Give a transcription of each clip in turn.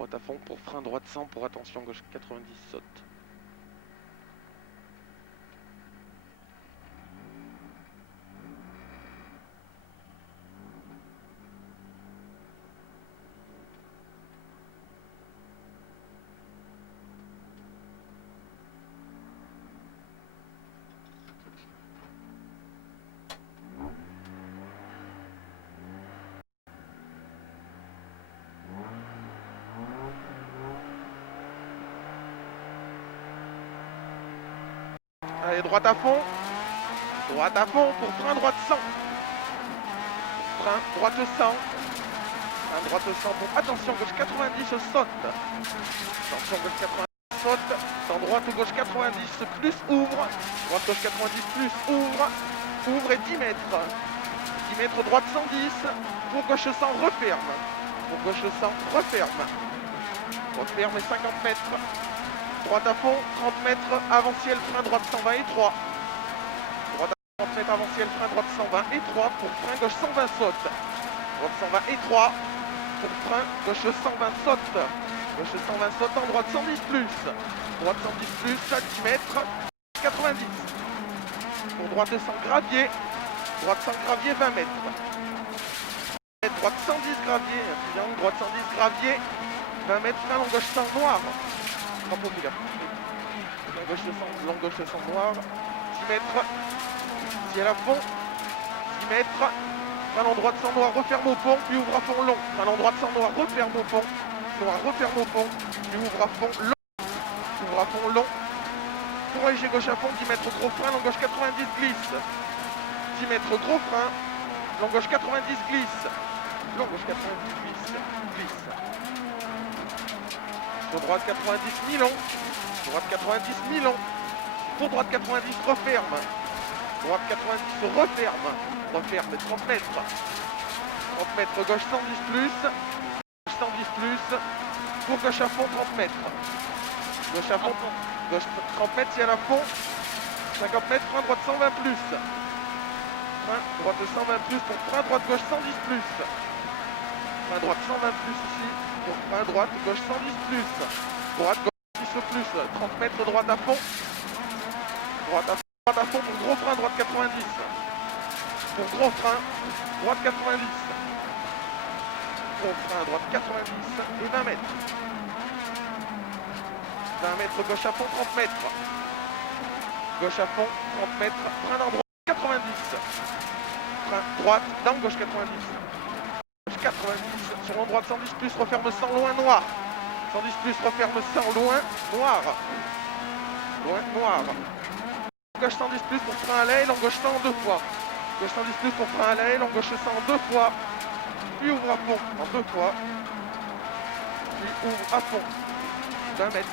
droite à fond pour frein droite 100 pour attention gauche 90 saute. Allez, droite à fond pour frein droite 100. Frein droite 100. Frein droite 100 pour attention gauche 90 saute. Attention gauche 90 saute. Dans droite ou gauche 90 plus ouvre. Droite gauche 90 plus ouvre. Ouvre et 10 mètres. 10 mètres droite 110. Pour gauche 100 referme. Pour gauche 100 referme. Referme et 50 mètres. Droite à fond, 30 mètres, avant ciel, frein droite 120 et 3. Droite à 30 mètres, avant ciel, frein droite 120 et 3. Pour frein gauche 120 saute. Droite 120 et 3. Pour frein gauche 120 saute. Gauche 120 saute, en droite 110 plus. Droite 110 plus, à 10 mètres, 90. Pour droite 100 gravier. Droite 100 gravier, 20 mètres. Droite 110 gravier, triangle, droite 110 gravier. 20 mètres, frein long gauche 100 noir. Populaire. Long gauche 100 noir, 10 mètres, ciel à fond, 10 mètres, frein long droite 100 noir, referme au pont, puis ouvre à fond long, frein long droite 100 noir, referme au pont, noir, referme au pont, puis ouvre à fond long, pour léger gauche à fond, 10 mètres gros frein, long gauche 90 glisse, 10 mètres gros frein, long gauche 90 glisse, long gauche 90 glisse. Pour droite 90 mi-long. Droite 90 mi-long. Pour droite 90 referme. Droite 90 referme. Referme 30 mètres. 30 mètres gauche 110 plus. Gauche 110 plus. Pour gauche à fond 30 mètres. Gauche à fond. Gauche 30 mètres ciel à fond. 50 mètres frein droite 120 plus. Frein droite 120 plus pour frein droite gauche 110 plus. Frein droite 120 plus ici. Pour frein droite, gauche 110 plus. Droite, gauche 10 plus. 30 mètres droite à fond. Droite à fond pour gros frein, droite 90. Pour gros frein, droite 90. Gros frein, droite 90 et 20 mètres. 20 mètres, gauche à fond, 30 mètres. Gauche à fond, 30 mètres. Frein dans droite 90. Frein droite, dans gauche 90. 90, sur droite 110 plus, referme 100 loin noir. 110 plus, referme 100 loin noir. Loin noir. Gauche 110 plus pour frein à l'aile, en gauche 100 deux fois. Gauche 110 plus pour frein à l'aile, en gauche 100 deux fois. Puis ouvre à fond en deux fois. Puis ouvre à fond. 20 mètres.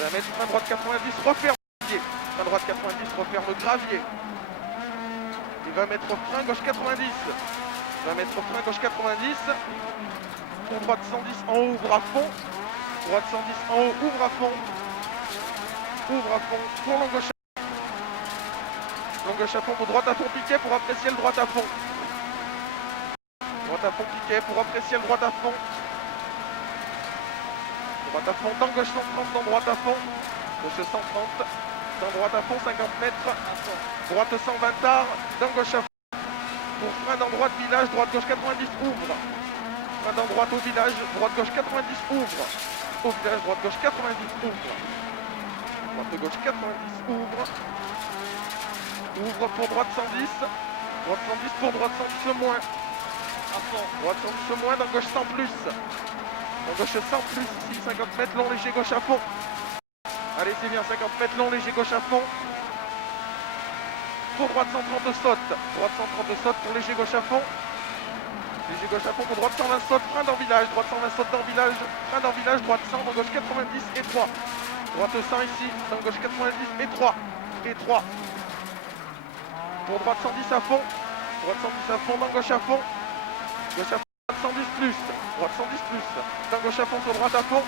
20 mètres, frein droite 90, referme gravier. Frein droite 90, referme le gravier. Et 20 mètres frein, gauche 90. 20 mètres frein, gauche 90. Pour droite 110 en haut, ouvre à fond. Droite 110 en haut, ouvre à fond. Ouvre à fond. Pour long gauche à fond. Long gauche à fond pour droite à fond piqué pour apprécier le droite à fond. Droite à fond piqué pour apprécier le droite à fond. Droite à fond, dans gauche 130, dans droite à fond. Gauche 130. Dans droite à fond, 50 mètres. Droite 120 tard. Dans gauche à fond. Pour frein dans droite, village, droite gauche 90, ouvre. Frein dans droite au village, droite gauche 90, ouvre. Au village, droite gauche 90, ouvre. Droite gauche 90, ouvre. Ouvre pour droite 110. Droite 110 pour droite 110 moins. Droite 110 moins, dans gauche 100 plus. Dans gauche 100 plus, ici 50 mètres, long léger gauche à fond. Allez, c'est bien, 50 mètres, long léger gauche à fond. Pour droite 130 saute. Droite 130 saute pour léger gauche à fond. Léger gauche à fond pour droite 120 saute. Frein dans village. Droite 120 saute dans village. Frein dans village. Droite 100 dans gauche 90 et 3. Droite 100 ici. Dans gauche 90 et 3. Et 3. Pour droite 110 à fond. Droite 110 à fond. Dans gauche à fond. Gauche à fond. Droite 110 plus. Droite 110 plus. Dans gauche à fond sur droite à fond.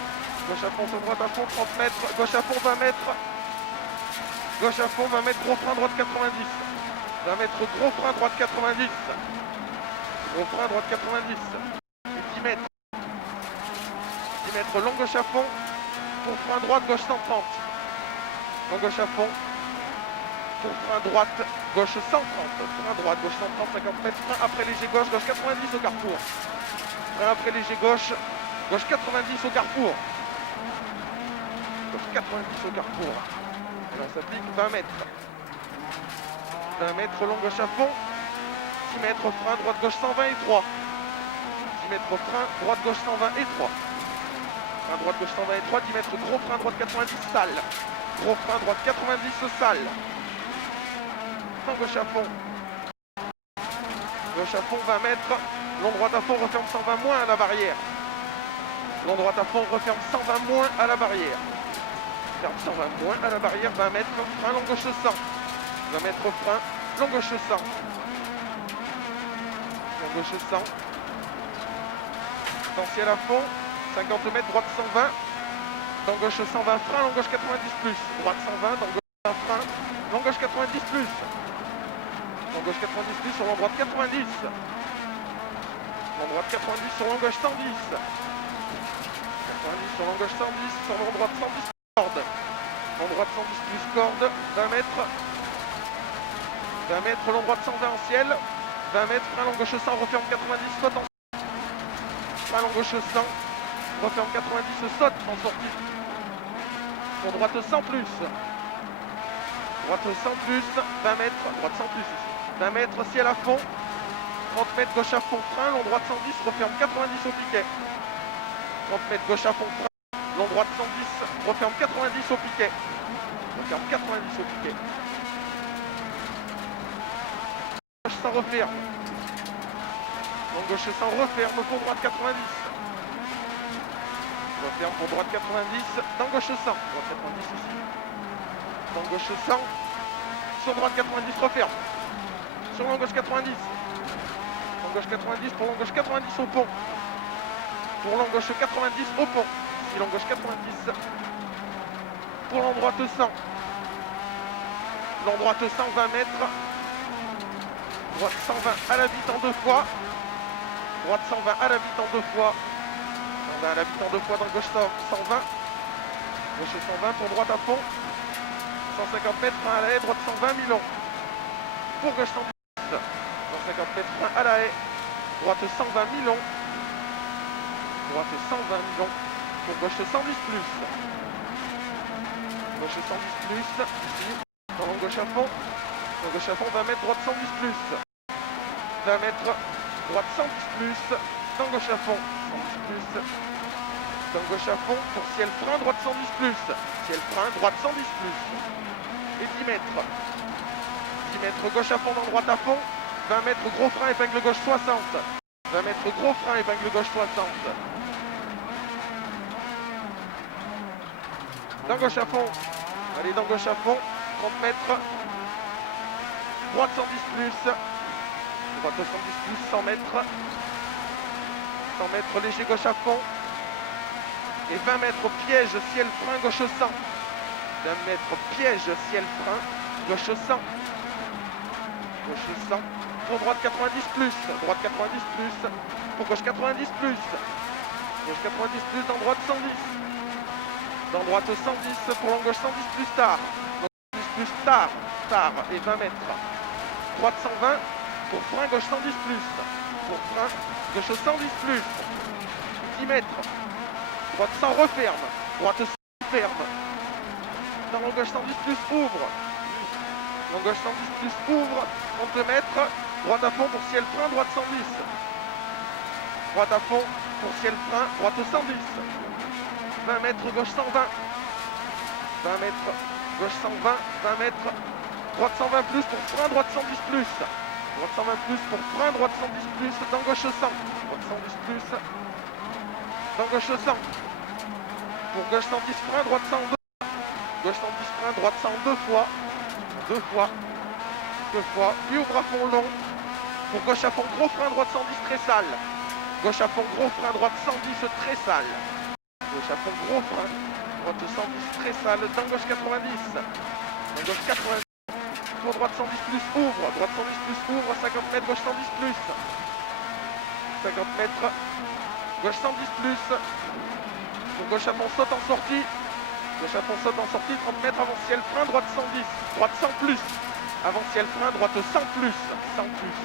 Gauche à fond sur droite à fond. 30 mètres. Gauche à fond 20 mètres. Gauche à fond, 20 mètres, gros frein, droite 90. 20 mètres, gros frein, droite 90. Gros frein, droite 90. Et 10 mètres. 10 mètres, long gauche à fond. Pour frein droite, gauche 130. Long gauche à fond. Pour frein droite, gauche 130. Frein droite, gauche 130, 50 mètres. Frein après léger gauche, gauche 90 au carrefour. Frein après léger gauche, gauche 90 au carrefour. Gauche 90 au carrefour. Et là, on s'applique 20 mètres. 20 mètres, long gauche à fond. 10 mètres, frein, droite, gauche 120 et 3. 10 mètres, frein, droite, gauche 120 et 3. Frein, droite, gauche 120 et 3. 10 mètres, gros frein, droite 90, sale. Gros frein, droite 90, sale. Frein, gauche à fond. Gauche à fond, 20 mètres. Long droite à fond, referme 120 moins à la barrière. Long droite à fond, referme 120 moins à la barrière. Ferme 120 moins à la barrière, 20 mètres. Frein, long gauche 100. 20 mètres, frein, long gauche 100. Long gauche 100. Potentiel à fond. 50 mètres, droite 120. Dans gauche 120, frein, long gauche 90 plus. Droite 120, dans gauche 1 frein, long gauche 90 plus. Long gauche 90 plus sur long droite 90. Long droite 90 sur long gauche 110. 90 sur long gauche 110, sur long droite 110 corde. Long droite 110 plus corde, 20 mètres. 20 mètres, long droite 120 en ciel. 20 mètres, frein, long gauche 100, referme 90, saute en frein, long gauche 100, referme 90, saute en sortie. Sur droite 100 plus. Droite 100 plus, 20 mètres, droite 100 plus ici. 20 mètres, ciel à fond. 30 mètres, gauche à fond, frein, long droite 110, referme 90 au piquet. 30 mètres, gauche à fond, frein, long droite 110, referme 90 au piquet. Referme 90 au piquet. Gauche 100 referme. Long gauche 100 referme, pour droite 90. Referme pour droite 90, dans gauche 100. Droite 90 ici. Dans gauche 100. Sur droite 90, referme. Sur long gauche 90. Long gauche 90 pour long gauche 90 au pont. Pour long gauche 90 au pont. Ici long gauche 90. Pour long droite 100. Long droite 100, 20 mètres. Droite 120 à la vite en 2 fois. Droite 120 à la vite en 2 fois. On a à la vite en 2 fois dans gauche 120. Gauche 120 pour droite à fond. 150 mètres, frein à la haie, droite 120 mi-long. Pour gauche 110. 150 mètres, frein à la haie. Droite 120 mi-long. Droite 120 mi-long. Pour gauche 110 plus. Gauche 110 plus. Ici. Dans long gauche à fond. Dans gauche à fond, 20 mètres, droite 110 plus. 20 mètres, droite 110 plus. Dans gauche à fond. 110 plus. Dans gauche à fond. Pour ciel frein, droite 110 plus. Ciel frein, droite 110 plus. Et 10 mètres. 10 mètres, gauche à fond, dans droite à fond. 20 mètres, gros frein, épingle gauche 60. 20 mètres, gros frein, épingle gauche 60. Dans gauche à fond. Allez, dans gauche à fond. 30 mètres. Droite 110 plus. Droite 110 plus, 100 mètres. 100 mètres, léger gauche à fond. Et 20 mètres, piège, ciel, frein, gauche 100. 20 mètres, piège, ciel, frein, gauche 100. Gauche 100. Pour droite 90 plus. Droite 90 plus. Pour gauche 90 plus. Gauche 90 plus, dans droite 110. Dans droite 110, pour long gauche 110 plus tard. Plus tard. Tard. Et 20 mètres. Droite 120. Pour frein, gauche 110 plus. Pour frein, gauche 110 plus. 10 mètres. Droite 100 referme. Droite 100 ferme. Dans long gauche 110 plus ouvre. Long gauche 110 plus ouvre. 32 mètres. Droite à fond pour ciel frein. Droite 110. Droite à fond pour ciel frein. Droite 110. 20 mètres. Gauche 120. 20 mètres. Gauche 120. 20 mètres. Droite 120 plus pour frein. Droite 110 plus. Droite 120 plus pour frein. Droite 110 plus. Dans gauche 100. Droite 110 plus. Dans gauche 100. Pour gauche 110 frein, droite 102. Gauche 110 frein, droite 102 fois. 2 fois. 2 fois. Puis ouvre à fond long. Pour gauche à fond, gros frein, droite 110 très sale. Gauche à fond, gros frein, droite 110 très sale. Gauche à fond, gros frein, droite 110 très sale. Dans gauche 90. Dans gauche 90. Pour droite 110 plus ouvre. Droite 110 plus ouvre. 50 mètres, gauche 110 plus. 50 mètres. Gauche 110 plus. Tour gauche à fond, saute en sortie. Gauche à fond, saute en sortie, 30 mètres, avant ciel, frein, droite 110, droite 100 plus. Avant ciel, frein, droite 100 plus, 100 plus.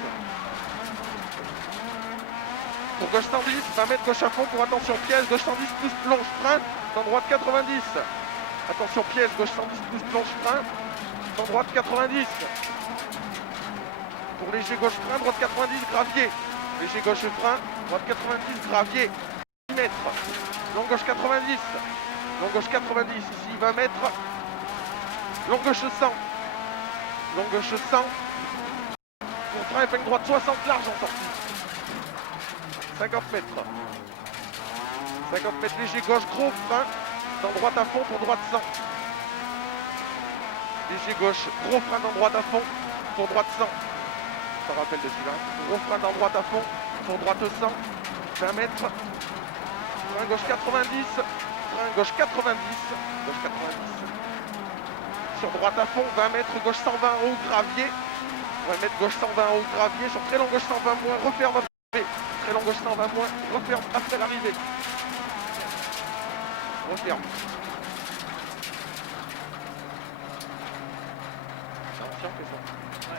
Tour gauche 110, 20 mètres, gauche à fond pour attention, piège, gauche 110 plus plonge, frein, dans droite 90. Attention, piège, gauche 110 plus plonge, frein, dans droite 90. Pour léger gauche frein, droite 90, gravier. Léger gauche frein, droite 90, gravier. 10 mètres. Long gauche 90. Long gauche 90, ici 20 mètres. Long gauche 100. Long gauche 100. Pour frein, épingle droite 60 large en sortie. 50 mètres. 50 mètres léger gauche, gros frein. Dans droite à fond pour droite 100. Léger gauche, gros frein dans droite à fond pour droite 100. Je rappelle de celui-là. Gros frein dans droite à fond pour droite 100. 20 mètres. Frein gauche 90. Frein gauche 90. Gauche 90. Sur droite à fond, 20 mètres, gauche 120 haut, gravier. 20 mètres, gauche 120 haut, gravier. Sur très long gauche 120 moins, referme après l'arrivée. Très long gauche 120 moins, referme après l'arrivée. Referme. Attention, fais ça.